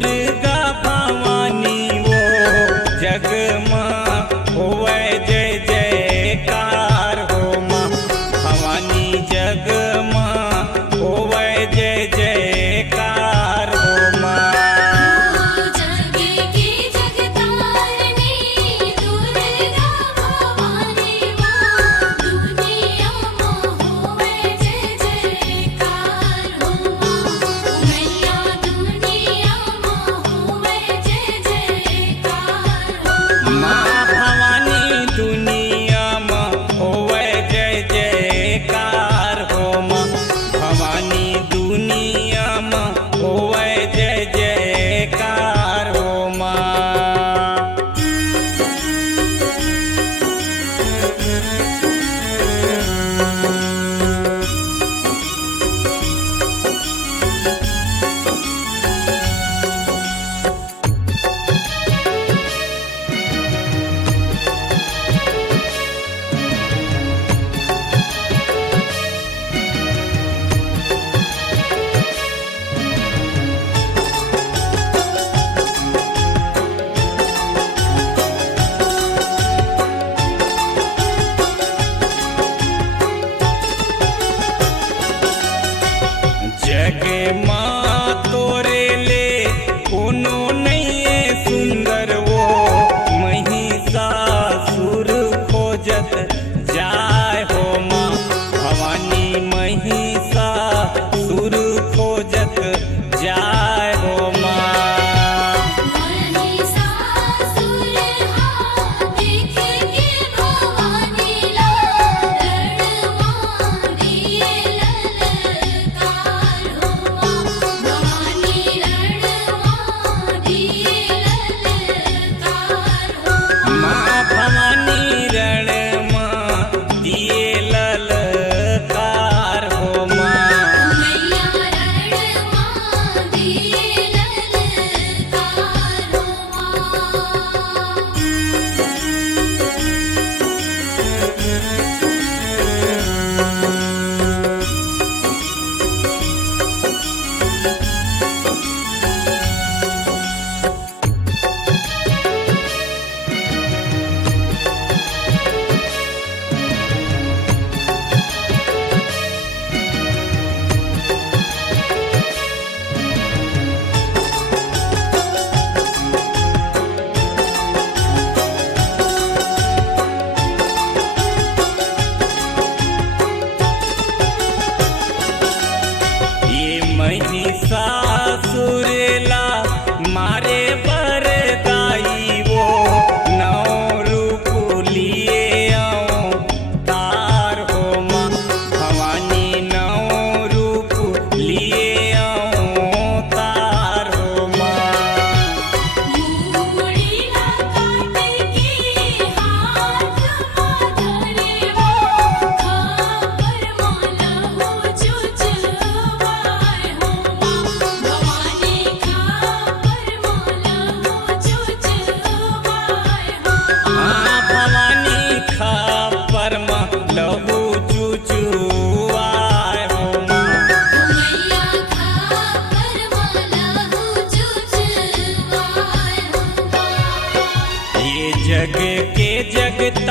दुर्गा भवानी वो जग में होवे जय जयकार हो माँ भवानी जग में होवे जय जयकार हो माँ। जग की जगतारनी दुर्गा भवानी माँ दुनिया में होवे जय जयकार हो माँ मैया दुनिया में होवे जय जयकार हो माँ भवानी दुनिया में होवे जय जयकार हो माँ भवानी दुनिया में होवे जय जयकार हो माँ। जग माँ तोरे ले कोनो नहीं है सुंदर वो महिषासुर खोजत जाय हो माँ भवानी महिषासुर खोजत जाय हो माँ। महिषासुर देख के भवानी लाड मारिए ललकार हो भवानी लाड मारिए ललकार हो माँ भवानी रण माँ दिए ललकार हो माँ। मैया लाड मारिए ललकार हो ये महिषासुर ला मारे बरदाई वो नौ रूप लिए अवतार हो माँ भवानी नौ रूप लिए अवतार हो माँ। मूड़ी काट के हाथ माधरे वो खापर माला हो चुचवाय हो भवानी खापर माला हो चुचवाय हो माँ भवानी खापर माँ लहू चुचुआय हो माँ। मैया खापर माला हो चुचवाय हो ये जग के जगत